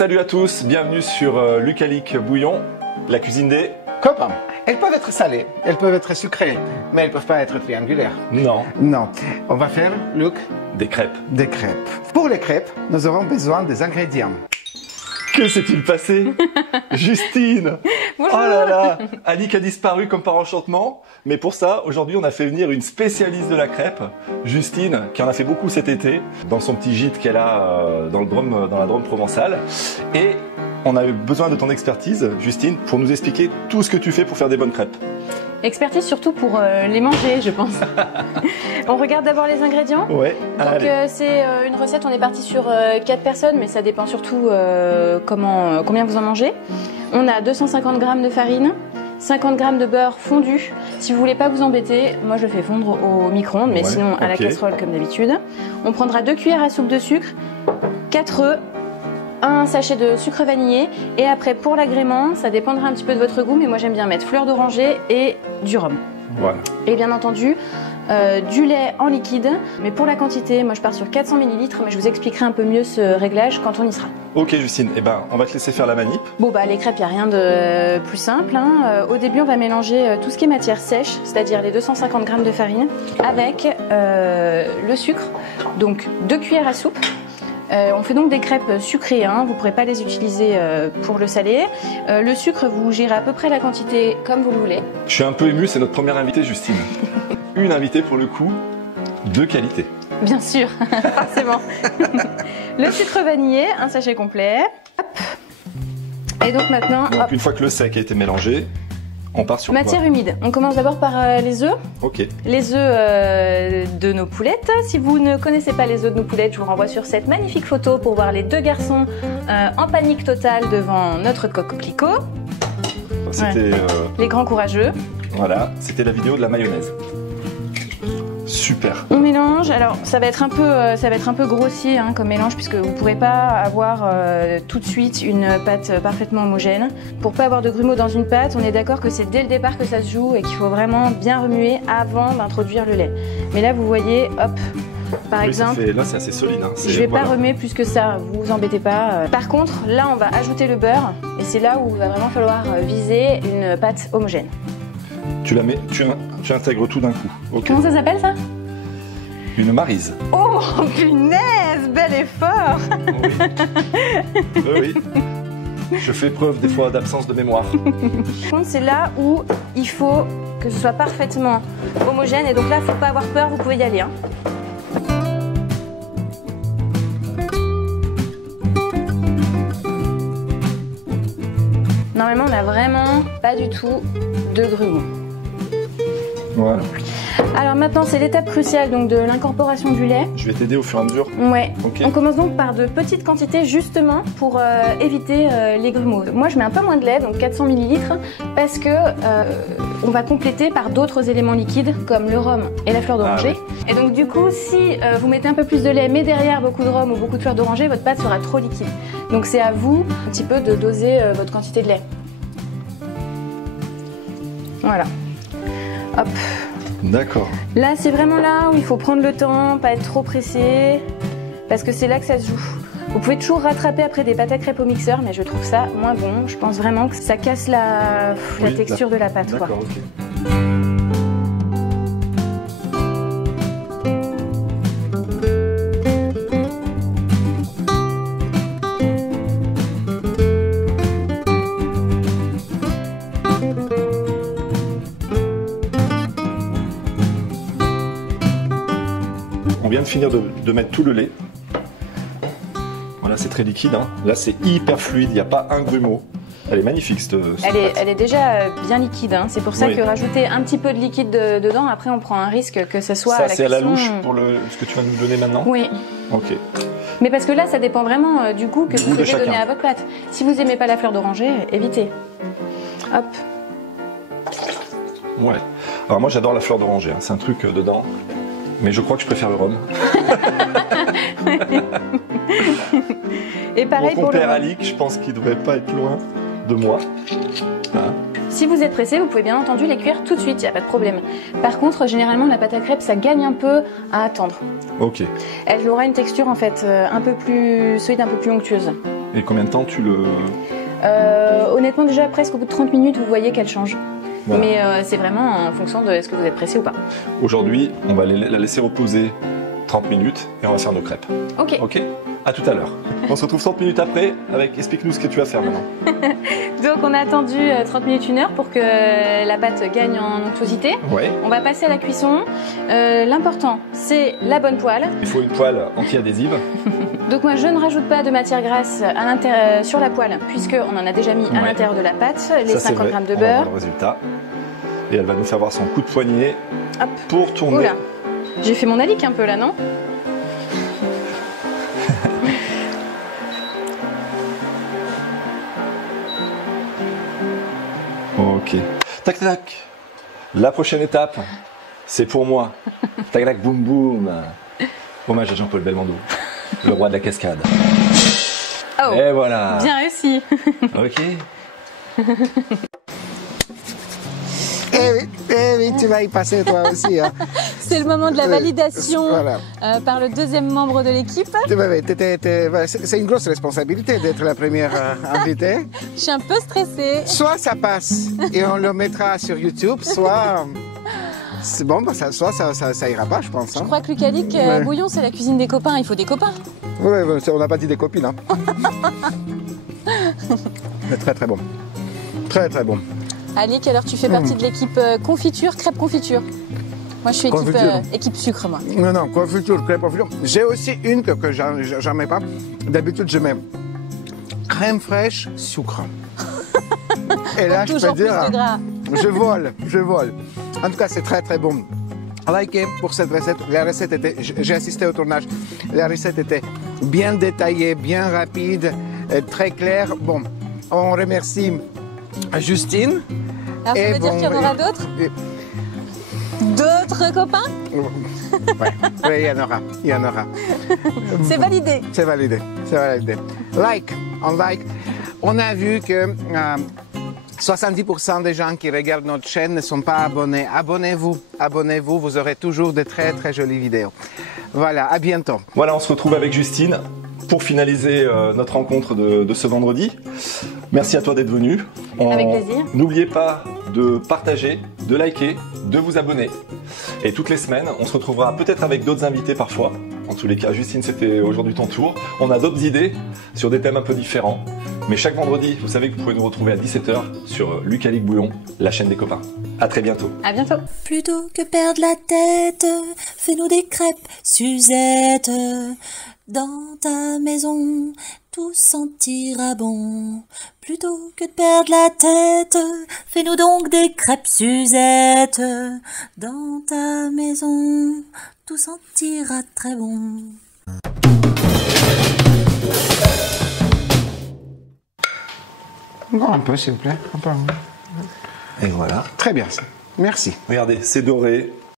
Salut à tous, bienvenue sur Lucalic Bouillon, la cuisine des copains. Elles peuvent être salées, elles peuvent être sucrées, mais elles ne peuvent pas être triangulaires. Non. Non. On va faire, Luc, des crêpes. Des crêpes. Pour les crêpes, nous aurons besoin des ingrédients. Que s'est-il passé? Justine! Bonjour. Oh là là! Annick a disparu comme par enchantement, mais pour ça, aujourd'hui, on a fait venir une spécialiste de la crêpe, Justine, qui en a fait beaucoup cet été, dans son petit gîte qu'elle a dans la Drôme provençale. Et on a eu besoin de ton expertise, Justine, pour nous expliquer tout ce que tu fais pour faire des bonnes crêpes. Expertise surtout pour les manger, je pense. On regarde d'abord les ingrédients. Ouais. Donc c'est une recette, on est parti sur 4 personnes, mais ça dépend surtout combien vous en mangez. On a 250 g de farine, 50 g de beurre fondu. Si vous voulez pas vous embêter, moi je le fais fondre au micro-ondes, mais sinon à la casserole comme d'habitude. On prendra 2 cuillères à soupe de sucre, 4 œufs, un sachet de sucre vanillé, et après pour l'agrément, ça dépendra un petit peu de votre goût, mais moi j'aime bien mettre fleur d'oranger et du rhum. Voilà. Et bien entendu, du lait en liquide, mais pour la quantité, moi je pars sur 400 ml, mais je vous expliquerai un peu mieux ce réglage quand on y sera. Ok Justine, eh ben, on va te laisser faire la manip. Bon bah les crêpes, il n'y a rien de plus simple. Au début, on va mélanger tout ce qui est matière sèche, c'est-à-dire les 250 g de farine, avec le sucre, donc 2 cuillères à soupe. On fait donc des crêpes sucrées, vous ne pourrez pas les utiliser pour le salé. Le sucre, vous gérez à peu près la quantité comme vous le voulez. Je suis un peu ému, c'est notre première invitée, Justine. Une invitée pour le coup, de qualité. Bien sûr, forcément. Le sucre vanillé, un sachet complet. Hop. Et donc maintenant... Donc une fois que le sec a été mélangé, on part sur matière humide. On commence d'abord par les œufs. Ok. Les œufs de nos poulettes. Si vous ne connaissez pas les œufs de nos poulettes, je vous renvoie sur cette magnifique photo pour voir les 2 garçons en panique totale devant notre coquelicot. C'était les grands courageux. Voilà, c'était la vidéo de la mayonnaise. Super. On mélange. Alors ça va être un peu grossier comme mélange, puisque vous ne pourrez pas avoir tout de suite une pâte parfaitement homogène. Pour pas avoir de grumeaux dans une pâte, on est d'accord que c'est dès le départ que ça se joue et qu'il faut vraiment bien remuer avant d'introduire le lait. Mais là vous voyez, hop, par exemple, là c'est assez solide. Je vais pas remuer plus que ça, vous vous embêtez pas. Par contre, là on va ajouter le beurre et c'est là où il va vraiment falloir viser une pâte homogène. Tu la mets, tu intègres tout d'un coup. Okay. Comment ça s'appelle ça? Une maryse. Oh punaise, bel effort. Oui. Je fais preuve des fois d'absence de mémoire. Par contre, c'est là où il faut que ce soit parfaitement homogène, et donc là, il ne faut pas avoir peur, vous pouvez y aller. Normalement, on n'a vraiment pas du tout de grumeaux. Voilà. Alors maintenant, c'est l'étape cruciale donc de l'incorporation du lait. Je vais t'aider au fur et à mesure. Ouais. Okay. On commence donc par de petites quantités justement pour éviter les grumeaux. Moi, je mets un peu moins de lait, donc 400 ml, parce que on va compléter par d'autres éléments liquides comme le rhum et la fleur d'oranger. Ah, oui. Et donc du coup, si vous mettez un peu plus de lait, mais derrière beaucoup de rhum ou beaucoup de fleur d'oranger, votre pâte sera trop liquide. Donc c'est à vous un petit peu de doser votre quantité de lait. Voilà. Hop. D'accord. Là, c'est vraiment là où il faut prendre le temps, pas être trop pressé, parce que c'est là que ça se joue. Vous pouvez toujours rattraper après des pâtes à crêpes au mixeur, mais je trouve ça moins bon. Je pense vraiment que ça casse la texture de la pâte. D'accord, ok. On vient de finir de mettre tout le lait. Voilà, c'est très liquide. Là, c'est hyper fluide, il n'y a pas un grumeau. Elle est magnifique, cette elle est déjà bien liquide. C'est pour ça que rajouter un petit peu de liquide dedans, après on prend un risque que ce soit ça, à la c'est cuisson. À la louche pour ce que tu vas nous donner maintenant? Oui. Ok. Mais parce que là, ça dépend vraiment du goût que vous souhaitez donner à votre pâte. Si vous n'aimez pas la fleur d'oranger, évitez. Hop. Ouais. Alors moi, j'adore la fleur d'oranger. C'est un truc dedans. Mais je crois que je préfère le rhum. Et pareil mon pour le compère rhum. Alic, je pense qu'il ne devrait pas être loin de moi. Si vous êtes pressé, vous pouvez bien entendu les cuire tout de suite, il n'y a pas de problème. Par contre, généralement, la pâte à crêpes, ça gagne un peu à attendre. Ok. Elle aura une texture en fait un peu plus solide, un peu plus onctueuse. Et combien de temps tu le... Honnêtement, déjà presque au bout de 30 minutes, vous voyez qu'elle change. Voilà. Mais c'est vraiment en fonction de est-ce que vous êtes pressé ou pas. Aujourd'hui, on va la laisser reposer 30 minutes et on va faire nos crêpes. Ok. Ok? À tout à l'heure. On se retrouve 30 minutes après avec... Explique-nous ce que tu vas faire maintenant. Donc on a attendu 30 minutes, 1 heure pour que la pâte gagne en onctuosité. Ouais. On va passer à la cuisson. L'important, c'est la bonne poêle. Il faut une poêle anti-adhésive. Donc moi, je ne rajoute pas de matière grasse à sur la poêle, puisqu'on en a déjà mis à l'intérieur de la pâte, les Ça, c'est 50 vrai. grammes de On va voir beurre. le résultat. Et elle va nous faire voir son coup de poignet Hop. pour tourner. Oula, j'ai fait mon alic un peu là, non? Ok. Tac tac. La prochaine étape, c'est pour moi. Tac tac boum boum. Hommage à Jean-Paul Belmondo, le roi de la cascade. Oh, Et voilà. bien réussi. Ok. Eh oui, tu vas y passer toi aussi. Hein. C'est le moment de la validation Voilà. par le deuxième membre de l'équipe. Voilà, c'est une grosse responsabilité d'être la première invitée. Je suis un peu stressée. Soit ça passe et on le mettra sur YouTube, soit c'est bon, bah, soit ça ira pas, je pense. Je Hein. crois que Lucalic, Ouais. bouillon, c'est la cuisine des copains. Il faut des copains. Ouais, on n'a pas dit des copines. Hein. Mais très très bon. Très très bon. Alic, alors tu fais partie de l'équipe confiture, crêpes confiture. Moi, je suis équipe, Confiture. équipe sucre, moi. Non, confiture, crème confiture. J'ai aussi une que j'en mets pas. D'habitude, je mets crème fraîche, sucre. Et là, je Toujours peux dire, plus de gras. je vole. En tout cas, c'est très très bon. Likez pour cette recette. La recette était, j'ai assisté au tournage. La recette était bien détaillée, bien rapide, très claire. Bon, on remercie Justine. Alors, ça Et veut dire bon, qu'il y en aura et- d'autres? et- D'autres copains? Ouais, oui, il y en aura. C'est validé. C'est validé, c'est validé. On like. On a vu que 70% des gens qui regardent notre chaîne ne sont pas abonnés. Abonnez-vous, vous aurez toujours de très très jolies vidéos. Voilà, à bientôt. Voilà, on se retrouve avec Justine pour finaliser notre rencontre de ce vendredi. Merci à toi d'être venu. Avec plaisir. N'oubliez pas de partager, de liker, de vous abonner. Et toutes les semaines, on se retrouvera peut-être avec d'autres invités parfois. En tous les cas, Justine, c'était aujourd'hui ton tour. On a d'autres idées sur des thèmes un peu différents. Mais chaque vendredi, vous savez que vous pouvez nous retrouver à 17h sur Lucalic Bouillon, la chaîne des copains. À très bientôt. À bientôt. Plutôt que perdre la tête, fais-nous des crêpes, Suzette. Dans ta maison, tout sentira bon. Plutôt que de perdre la tête, fais-nous donc des crêpes, Suzette. Dans ta maison, tout sentira très bon. Encore un peu, s'il vous plaît. Un peu. Et voilà. Très bien, ça. Merci. Regardez, c'est doré.